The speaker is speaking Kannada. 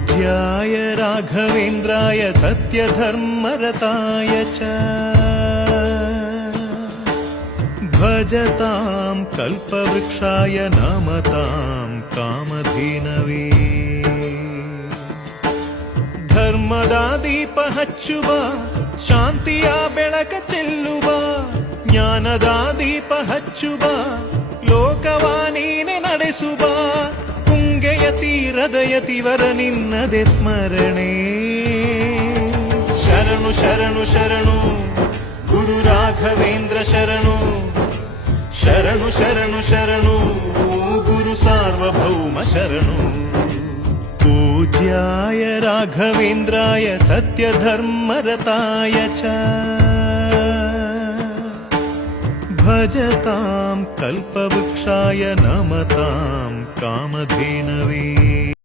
पूज्याय राघवेन्द्राय सत्यधर्मरताय च भजतां कल्पवृक्षाय नमतां कामधेनवे ಧರ್ಮದ ದೀಪ ಹಚ್ಚುವ ಶಾಂತಿಯ ಬೆಳಕ ಚೆಲ್ಲುವ ಜ್ಞಾನದ ದೀಪ ಹಚ್ಚುವ ಲೋಕವ ನೀನೆ ನಡೆಸುವ ತುಂಗೆಯ ತೀರದ ಯತಿವರ ನಿನ್ನದೆ ಸ್ಮರಣೆ ಶರಣು ಶರಣು ಶರಣು ಗುರು ರಾಘವೇಂದ್ರ ಶರಣು ಶರಣು ಶರಣು ಶರಣು ಗುರು ಸಾರ್ವಭೌಮ ಶರಣು पूज्याय राघवेन्द्राय सत्यधर्मरताय च भजतां कल्पवृक्षाय नमतां कामधेनवे